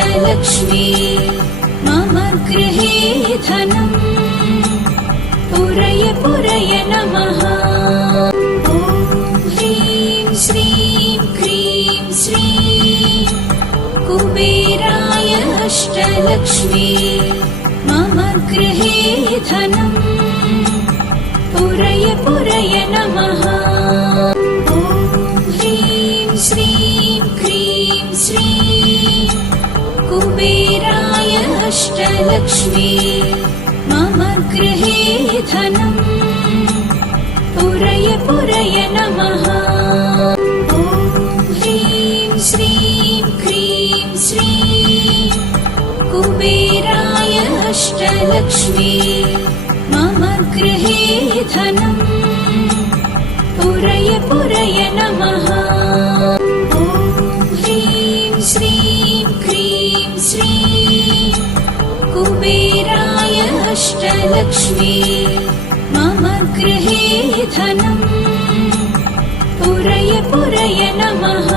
अष्टलक्ष्मी मम गृहे धनम् पुरय पुरय नमः। ॐ ह्रीं श्रीं क्रीं श्रीं कुबेराय अष्टलक्ष्मी मम गृहे धनम् पुरय पुरय नमः। ॐ ह्रीं श्रीं क्रीं श्रीं कुबेराय अष्टलक्ष्मी मम गृहे धनम् पुरय पुरय नमः। ॐ ह्रीं श्रीं क्रीं श्रीं कुबेराय अष्टलक्ष्मी मम गृहे धनम् पुरय पुरय नमः। ॐ ह्रीं श्रीं क्रीं श्रीं कुबेराय अष्टलक्ष्मी मम गृहे धनम् पुरय पुरय नमः।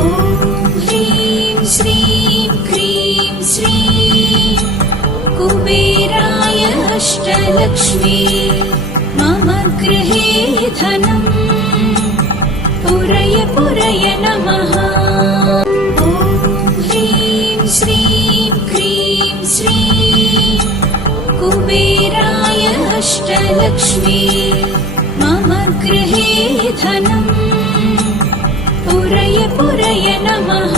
ॐ ह्रीं श्रीं क्रीं श्रीं कुबेराय अष्टलक्ष्मी मम गृहे धनम् पुरय पुरय नमः। ॐ ह्रीं श्रीं क्रीं श्रीं कुबेराय अष्टलक्ष्मी मम गृहे धनम् पुरय पुरय नमः।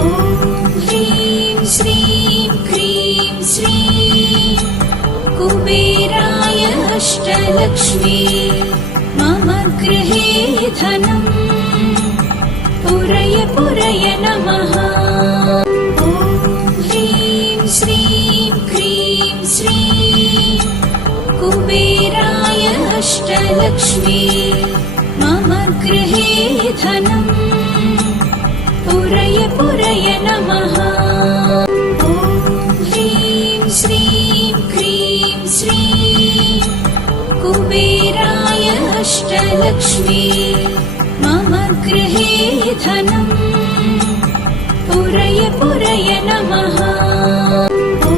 ॐ ह्रीं श्रीं क्रीं श्रीं कुबेराय अष्टलक्ष्मी मम गृहे धनम् पुरय पुरय नमः। ॐ ह्रीं श्रीं क्रीं श्रीं कुबेराय अष्टलक्ष्मी मम गृहे धनम् पुरय पुरय नमः। ॐ ह्रीं श्रीं क्रीं श्रीं कुबेराय अष्टलक्ष्मी मम गृहे धनम् पुरय पुरय नमः। ॐ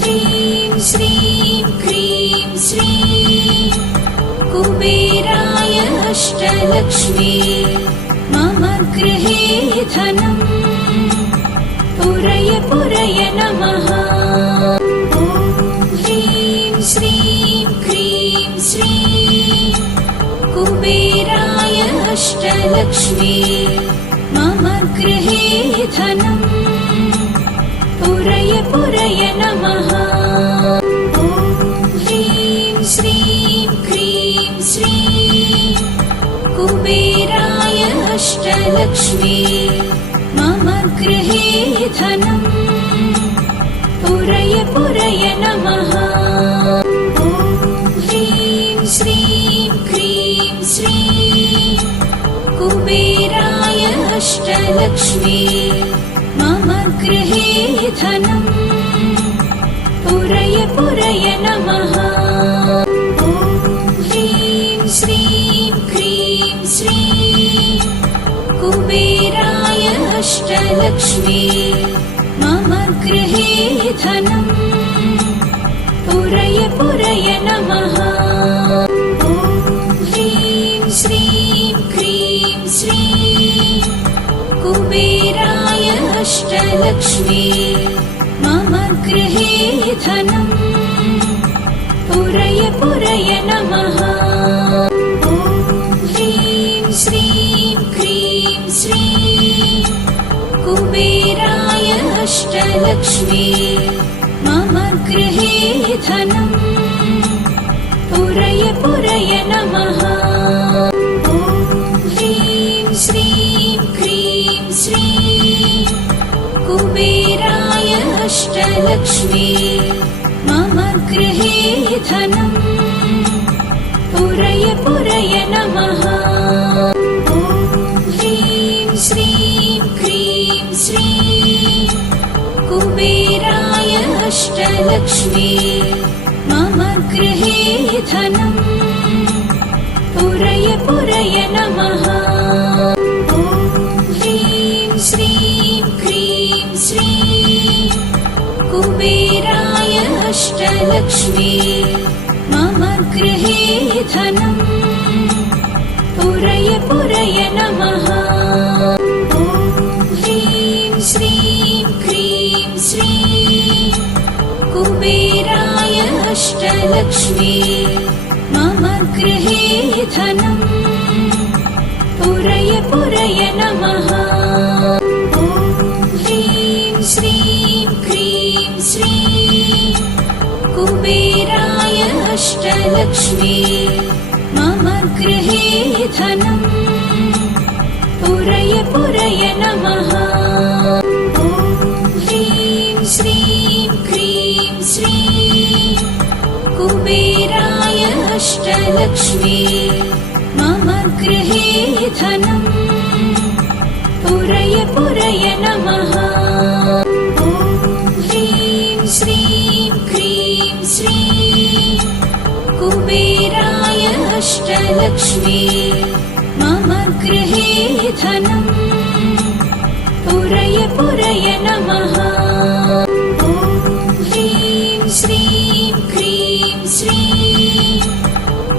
ह्रीं श्रीं क्रीं श्रीं कुबेराय अष्टलक्ष्मी मम गृहे धनम् पुरय पुरय नमः। ॐ ह्रीं श्रीं क्रीं श्रीं कुबेराय अष्टलक्ष्मी मम गृहे धनम् पुरय पुरय नमः। ॐ ह्रीं श्रीं क्रीं श्रीं कुबेराय अष्टलक्ष्मी मम गृहे धनम् पुरय पुरय नमः। ॐ ह्रीं श्रीं क्रीं श्रीं कुबेराय अष्टलक्ष्मी मम गृहे धनम् पुरय पुरय नमः। ॐ ह्रीं श्रीं क्रीं श्रीं कुबेराय अष्टलक्ष्मी मम गृहे धनम् पुरय पुरय नमः। ॐ ह्रीं श्रीं क्रीं श्रीं कुबेराय अष्टलक्ष्मी मम गृहे धनम् पुरय पुरय नमः। ॐ ह्रीं श्रीं क्रीं श्रीं कुबेराय अष्टलक्ष्मी मम गृहे धनम् पुरय पुरय नमः। ॐ ह्रीं श्रीं क्रीं श्रीं कुबेराय अष्टलक्ष्मी मम गृहे धनम् पुरय पुरय नमः। ॐ ह्रीं श्रीं क्रीं श्रीं कुबेराय अष्टलक्ष्मी मम गृहे धनम् पुरय पुरय नमः। ॐ ह्रीं श्रीं क्रीं अष्टलक्ष्मी मम गृहे धनम् पुरय पुरय नमः। ॐ ह्रीं श्रीं क्रीं श्रीं कुबेराय अष्टलक्ष्मी मम गृहे धनम् पुरय पुरय नमः। ॐ ह्रीं श्रीं क्रीं श्रीं कुबेराय अष्टलक्ष्मी मम गृहे धनम् पुरय पुरय नमः। ॐ ह्रीं श्रीं क्रीं श्रीं कुबेराय अष्टलक्ष्मी मम गृहे धनम् पुरय पुरय नमः। ॐ ह्रीं श्रीं क्रीं श्रीं कुबेराय अष्टलक्ष्मी मम गृहे धनम् पुरय पुरय नमः। ॐ ह्रीं श्रीं क्रीं श्रीं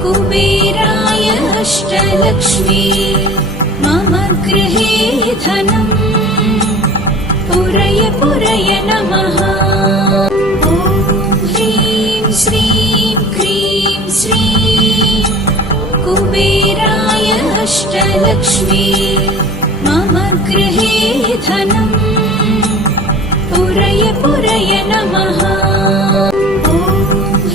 कुबेराय अष्टलक्ष्मी मम गृहे धनम् पुरय पुरय नमः। ॐ ह्रीं श्रीं क्रीं श्रीं कुबेराय अष्टलक्ष्मी मम गृहे धनम् पुरय पुरय नमः। ॐ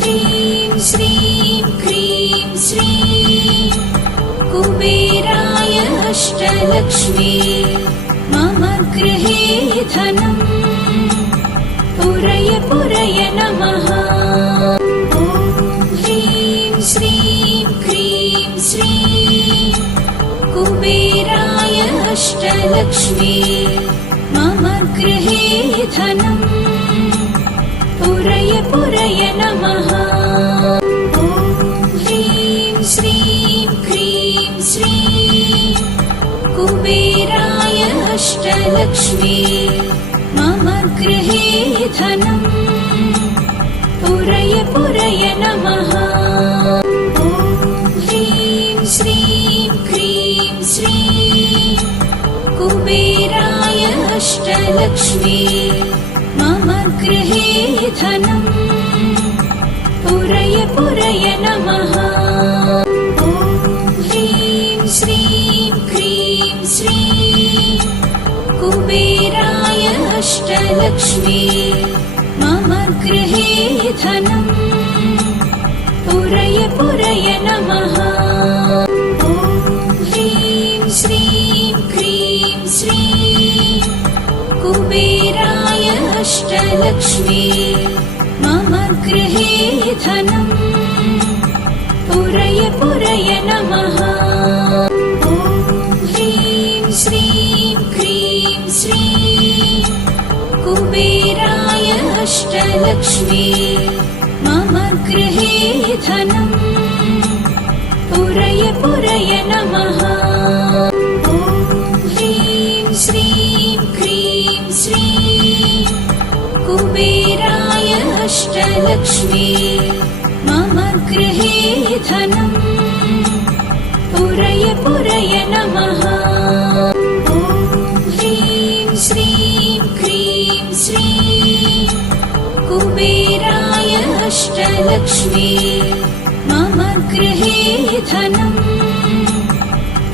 ह्रीं श्रीं क्रीं श्रीं कुबेराय अष्टलक्ष्मी मम गृहे धनम् पुरय पुरय नमः। ॐ ह्रीं श्रीं क्रीं श्रीं कुबेराय अष्टलक्ष्मी मम गृहे धनम् पुरय पुरय नमः। ॐ ह्रीं श्रीं क्रीं श्रीं कुबेराय अष्टलक्ष्मी मम गृहे धनम् पुरय पुरय नमः। ॐ ह्रीं श्रीं क्रीं श्रीं कुबेराय अष्टलक्ष्मी मम गृहे धनम् पुरय पुरय नमः। ॐ ह्रीं श्रीं क्रीं श्रीं कुबेराय अष्टलक्ष्मी मम गृहे धनम् पुरय पुरय नमः। ॐ ह्रीं श्रीं क्रीं श्रीं कुबेराय अष्टलक्ष्मी मम गृहे धनम् पुरय पुरय नमः। ॐ ह्रीं श्रीं क्रीं श्रीं कुबेराय अष्टलक्ष्मी मम गृहे धनम् पुरय पुरय नमः। ॐ ह्रीं श्रीं क्रीं श्रीं कुबेराय अष्टलक्ष्मी मम गृहे धनम् पुरय पुरय नमः। ॐ ह्रीं श्रीं क्रीं श्रीं कुबेराय अष्टलक्ष्मी मम गृहे धनम्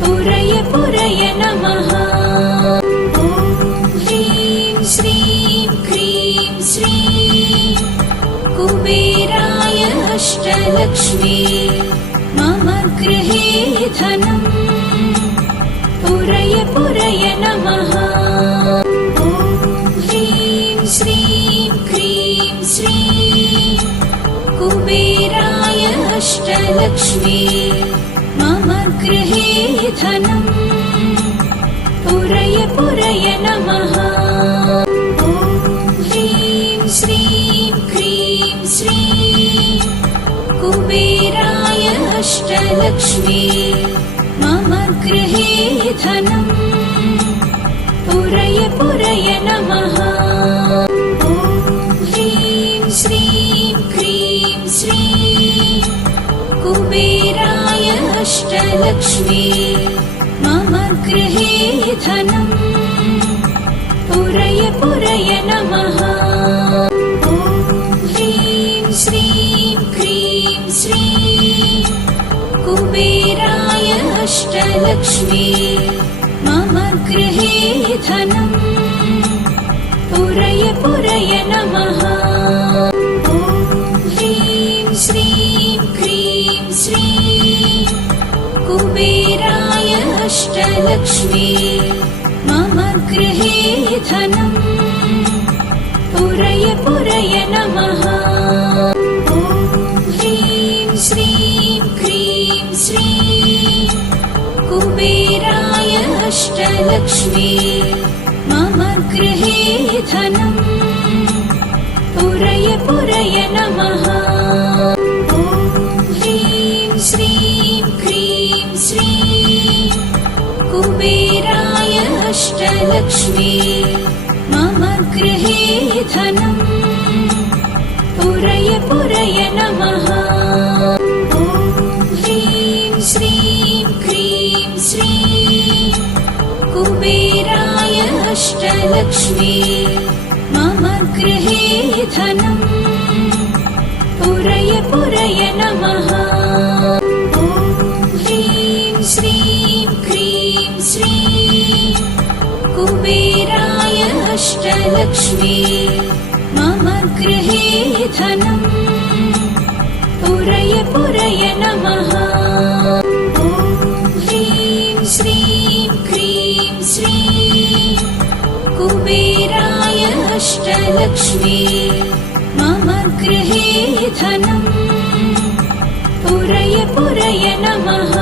पुरय पुरय नमः। ॐ ह्रीं श्रीं क्रीं श्रीं कुबेराय अष्टलक्ष्मी मम गृहे धनम् पुरय पुरय नमः। ॐ ह्रीं श्रीं क्रीं श्रीं कुबेराय अष्टलक्ष्मी मम गृहे धनम् पुरय पुरय नमः। ॐ ह्रीं श्रीं क्रीं श्रीं कुबेराय अष्टलक्ष्मी मम गृहे धनम् पुरय पुरय नमः। ॐ ह्रीं श्रीं क्रीं अष्टलक्ष्मी मम गृहे धनम् पुरय पुरय नमः। ॐ ह्रीं श्रीं क्रीं श्रीं कुबेराय अष्टलक्ष्मी मम गृहे धनम् पुरय पुरय नमः। ॐ ह्रीं श्रीं क्रीं श्रीं कुबेराय अष्टलक्ष्मी मम गृहे धनम् पुरय पुरय नमः। ॐ ह्रीं श्रीं क्रीं श्रीं कुबेराय अष्टलक्ष्मी मम गृहे धनम् पुरय पुरय नमः। ॐ ह्रीं श्रीं क्रीं श्रीं कुबेराय अष्टलक्ष्मी मम गृहे धनम् पुरय पुरय नमः। ॐ ह्रीं श्रीं क्रीं श्रीं कुबेराय अष्टलक्ष्मी मम गृहे धनम् पुरय पुरय नमः। ॐ ह्रीं श्रीं क्रीं श्रीं कुबेराय अष्टलक्ष्मी मम गृहे धनम् पुरय पुरय नमः। ॐ ह्रीं श्रीं क्रीं श्रीं कुबेराय अष्टलक्ष्मी मम गृहे धनम् पुरय पुरय नमः।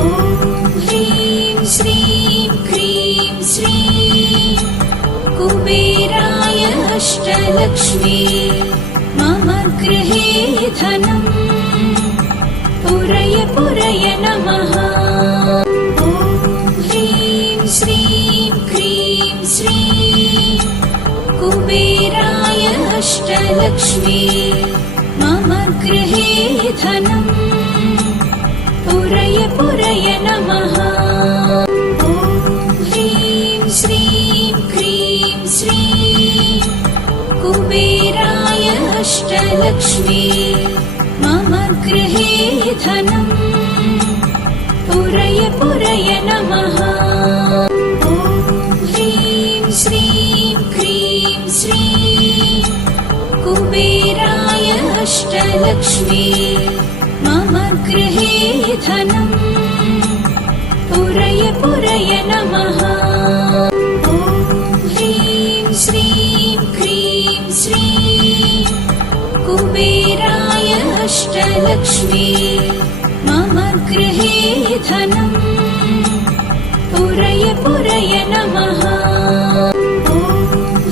ॐ ह्रीं श्रीं क्रीं श्रीं कुबेराय अष्टलक्ष्मी मम गृहे धनम् पुरय पुरय नमः। ॐ ह्रीं श्रीं क्रीं श्रीं कुबेराय अष्टलक्ष्मी मम गृहे धनम् पुरय पुरय नमः। ॐ ह्रीं श्रीं क्रीं श्रीं कुबेराय अष्टलक्ष्मी मम गृहे धनम् पुरय पुरय नमः। ॐ ह्रीं श्रीं क्रीं श्रीं कुबेराय अष्टलक्ष्मी मम गृहे धनम् पुरय पुरय नमः। ॐ ह्रीं श्रीं क्रीं श्रीं कुबेराय अष्टलक्ष्मी मम गृहे धनम् पुरय पुरय नमः। ॐ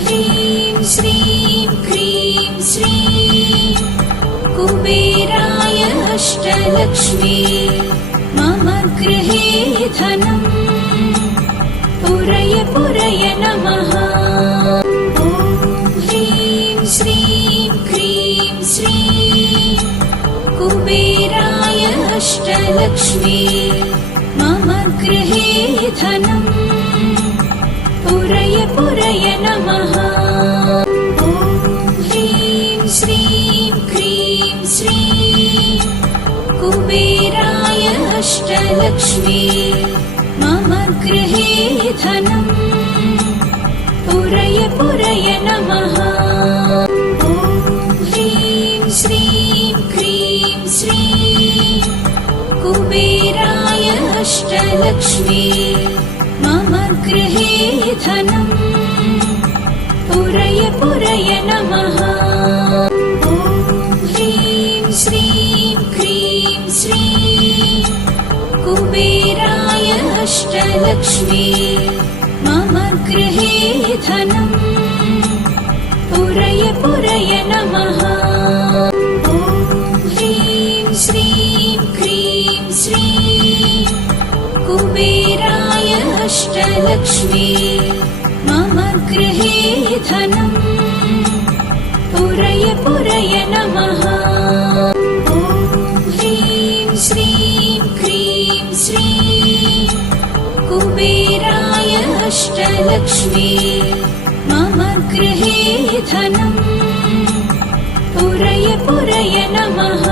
ह्रीं श्रीं क्रीं श्रीं कुबेराय अष्टलक्ष्मी मम गृहे धनम् पुरय पुरय नमः। ॐ ह्रीं श्रीं क्रीं श्रीं कुबेराय अष्टलक्ष्मी मम गृहे धनम् पुरय पुरय नमः। ॐ ह्रीं श्रीं क्रीं श्रीं कुबेराय अष्टलक्ष्मी मम गृहे धनम् पुरय पुरय नमः। ॐ ह्रीं श्रीं क्रीं श्रीं कुबेराय अष्टलक्ष्मी मम गृहे धनम् पुरय पुरय नमः। ॐ ह्रीं श्रीं क्रीं श्रीं कुबेराय अष्टलक्ष्मी मम गृहे धनम् पुरय पुरय नमः। ॐ ह्रीं श्रीं क्रीं श्रीं कुबेराय अष्टलक्ष्मी मम गृहे धनम् पुरय पुरय नमः। ॐ ह्रीं श्रीं क्रीं धनम् पुरय पुरय नमः।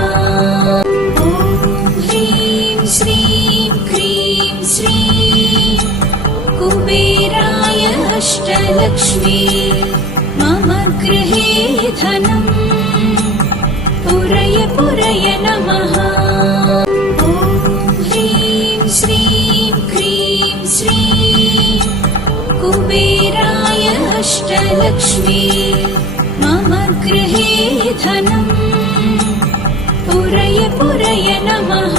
ॐ ह्रीं श्रीं क्रीं श्रीं कुबेराय अष्टलक्ष्मी मम गृहे धनम् पुरय पुरय नमः। ॐ ह्रीं श्रीं क्रीं श्रीं कुबेराय अष्टलक्ष्मी मम गृहे धनम् पुरय पुरय नमः।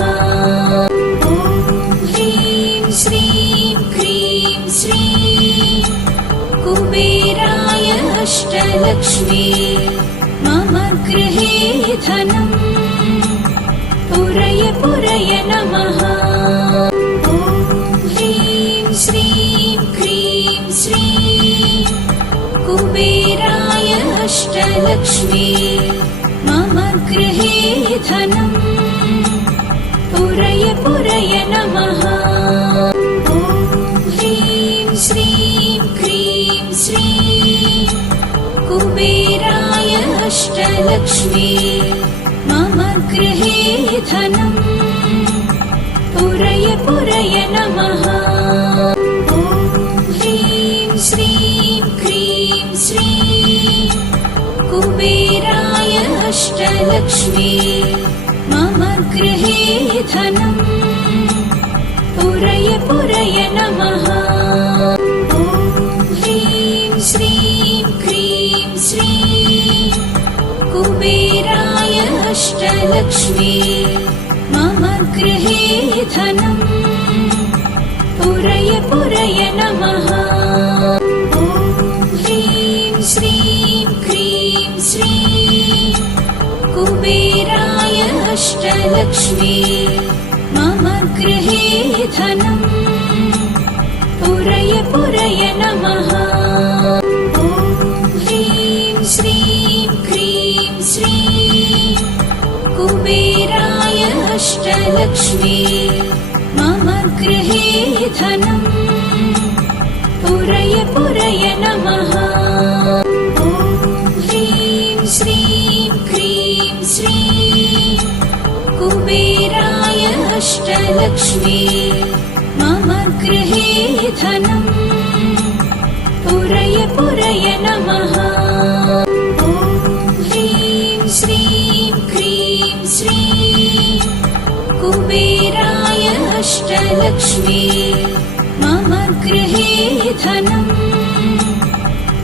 ॐ ह्रीं श्रीं क्रीं श्रीं कुबेराय अष्टलक्ष्मी मम गृहे धनम् पुरय पुरय नमः। ॐ ह्रीं श्रीं क्रीं श्रीं कुबेराय अष्टलक्ष्मी मम गृहे धनम् पुरय पुरय नमः। ॐ ह्रीं श्रीं क्रीं श्रीं कुबेराय अष्टलक्ष्मी मम गृहे धनम् पुरय पुरय नमः। ॐ ह्रीं श्रीं क्रीं श्रीं कुबेराय अष्टलक्ष्मी मम गृहे धनम् पुरय पुरय नमः। ॐ ह्रीं श्रीं क्रीं श्रीं कुबेराय अष्टलक्ष्मी मम गृहे धनम् पुरय पुरय नमः। ॐ ह्रीं श्रीं क्रीं श्रीं कुबेराय अष्टलक्ष्मी मम गृहे धनम् पुरय पुरय नमः। ॐ ह्रीं श्रीं क्रीं श्रीं कुबेराय अष्टलक्ष्मी मम गृहे धनम् पुरय पुरय नमः। ॐ ह्रीं श्रीं क्रीं श्रीं कुबेराय अष्टलक्ष्मी मम गृहे धनम् पुरय पुरय नमः। ॐ ह्रीं श्रीं क्रीं श्रीं कुबेराय अष्टलक्ष्मी मम गृहे धनम्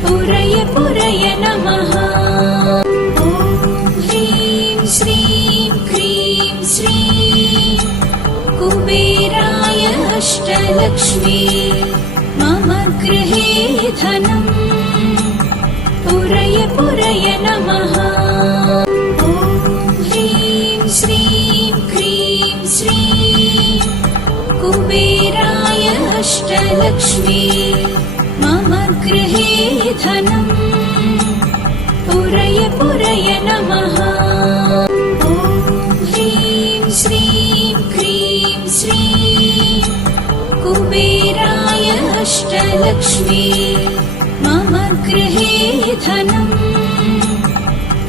पुरय पुरय नमः। ॐ ह्रीं श्रीं क्रीं श्रीं कुबेराय अष्टलक्ष्मी मम गृहे धनम् पुरय पुरय नमः। ॐ ह्रीं श्रीं क्रीं श्रीं कुबेराय अष्टलक्ष्मी मम गृहे धनम् पुरय पुरय नमः। ॐ ह्रीं श्रीं क्रीं श्रीं कुबेराय अष्टलक्ष्मी मम गृहे धनम्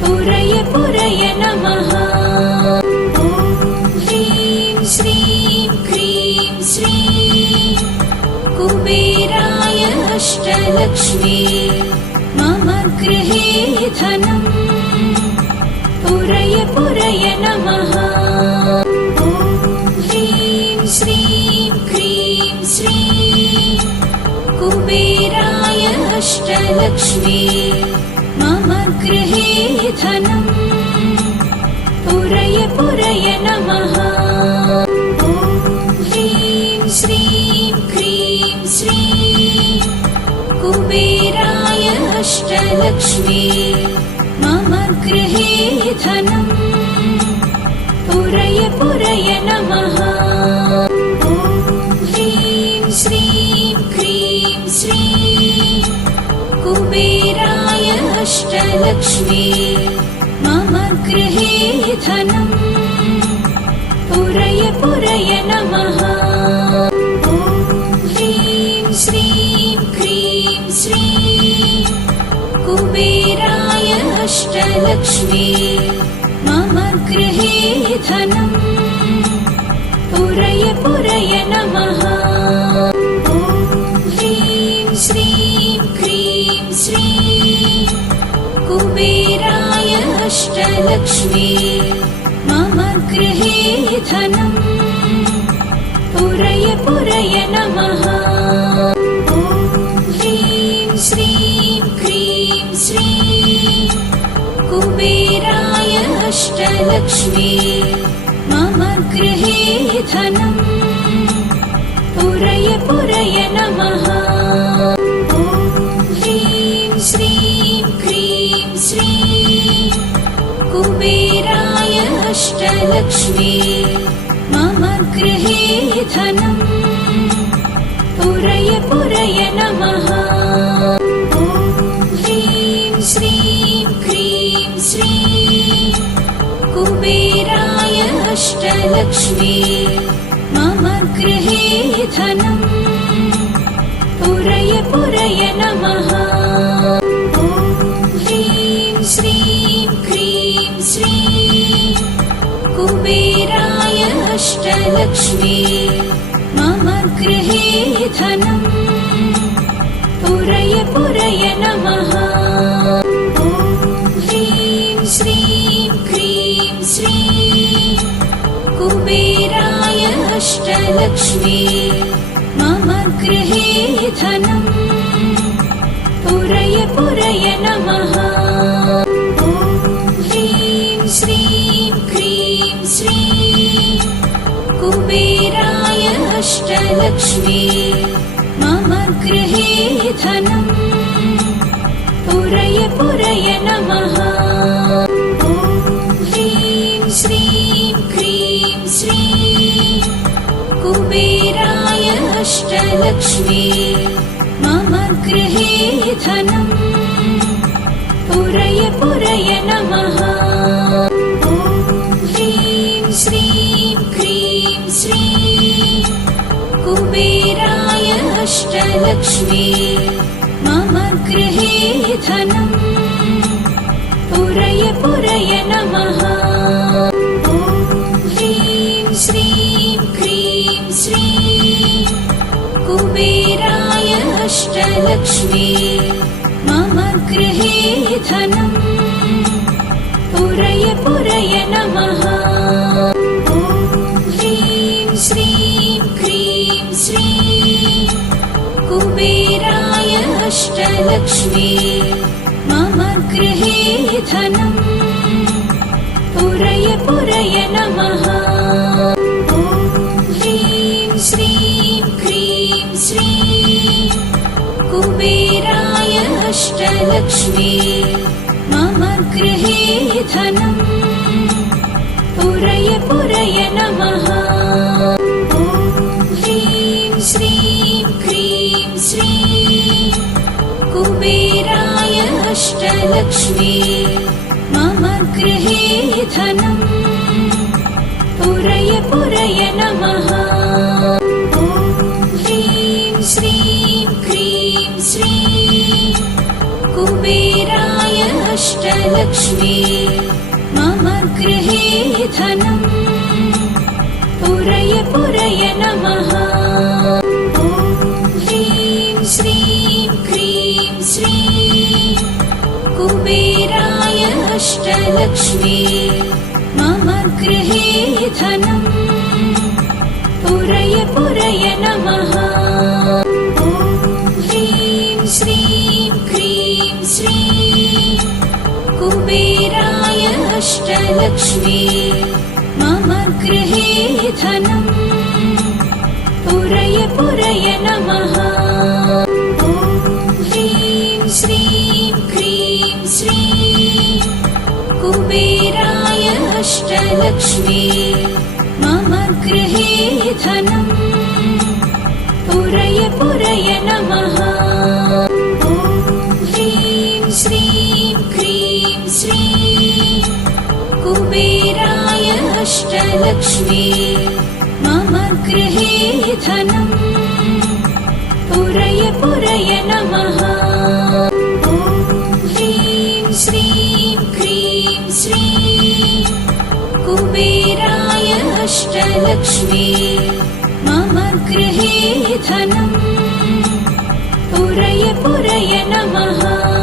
पुरय पुरय नमः। ॐ ह्रीं श्रीं क्रीं श्रीं कुबेराय अष्टलक्ष्मी मम गृहे धनम् पुरय पुरय नमः। ॐ ह्रीं श्रीं क्रीं श्रीं कुबेराय अष्टलक्ष्मी मम गृहे धनम् पुरय पुरय नमः। ॐ ह्रीं श्रीं क्रीं श्रीं कुबेराय अष्टलक्ष्मी मम गृहे धनम् पुरय पुरय नमः। ॐ ह्रीं श्रीं क्रीं श्रीं कुबेराय अष्टलक्ष्मी मम गृहे धनम् पुरय पुरय नमः। ॐ ह्रीं श्रीं क्रीं श्रीं कुबेराय अष्टलक्ष्मी मम गृहे धनम् पुरय पुरय नमः। ॐ ह्रीं श्रीं क्रीं श्रीं कुबेराय अष्टलक्ष्मी मम गृहे धनम् पुरय पुरय नमः। ॐ ह्रीं श्रीं क्रीं श्रीं कुबेराय अष्टलक्ष्मी मम गृहे धनम् पुरय पुरय नमः। ॐ ह्रीं श्रीं क्रीं श्रीं कुबेराय अष्टलक्ष्मी मम गृहे धनम् पुरय पुरय नमः। ॐ ह्रीं श्रीं क्रीं श्रीं कुबेराय अष्टलक्ष्मी मम गृहे धनम् पुरय पुरय नमः। ॐ ह्रीं श्रीं क्रीं श्रीं कुबेराय अष्टलक्ष्मी मम गृहे धनम् पुरय पुरय नमः। ॐ ह्रीं श्रीं क्रीं श्रीं कुबेराय अष्टलक्ष्मी मम गृहे धनम् पुरय पुरय नमः। ॐ ह्रीं श्रीं क्रीं श्रीं कुबेराय अष्टलक्ष्मी मम गृहे धनम् पुरय पुरय नमः। ॐ ह्रीं श्रीं क्रीं श्रीं कुबेराय अष्टलक्ष्मी मम गृहे धनम् पुरय पुरय नमः। ॐ ह्रीं श्रीं क्रीं श्रीं कुबेराय अष्टलक्ष्मी मम गृहे धनम् पुरय पुरय नमः। ॐ ह्रीं श्रीं क्रीं श्रीं कुबेराय अष्टलक्ष्मी मम गृहे धनम् पुरय पुरय नमः। ॐ ह्रीं श्रीं क्रीं श्रीं कुबेराय अष्टलक्ष्मी मम गृहे धनम् पुरय पुरय नमः। ॐ ह्रीं श्रीं क्रीं श्रीं कुबेराय अष्टलक्ष्मी मम गृहे धनम् पुरय पुरय नमः। ॐ ह्रीं श्रीं क्रीं श्रीं कुबेराय अष्टलक्ष्मी मम गृहे धनम् पुरय पुरय नमः। ॐ ह्रीं श्रीं क्रीं श्रीं कुबेराय अष्टलक्ष्मी मम गृहे धनम् पुरय पुरय नमः। ॐ ह्रीं श्रीं क्रीं श्रीं कुबेराय अष्टलक्ष्मी मम गृहे धनम् पुरय पुरय नमः। ॐ ह्रीं श्रीं क्रीं श्रीं कुबेराय अष्टलक्ष्मी मम गृहे धनम् पुरय पुरय नमः। ॐ ह्रीं श्रीं क्रीं श्रीं कुबेराय अष्टलक्ष्मी मम गृहे धनम् पुरय पुरय नमः। ॐ ह्रीं श्रीं क्रीं श्रीं कुबेराय अष्टलक्ष्मी मम गृहे धनम् पुरय पुरय नमः। ॐ ह्रीं श्रीं अष्टलक्ष्मी मम गृहे धनम् पुरय पुरय नमः।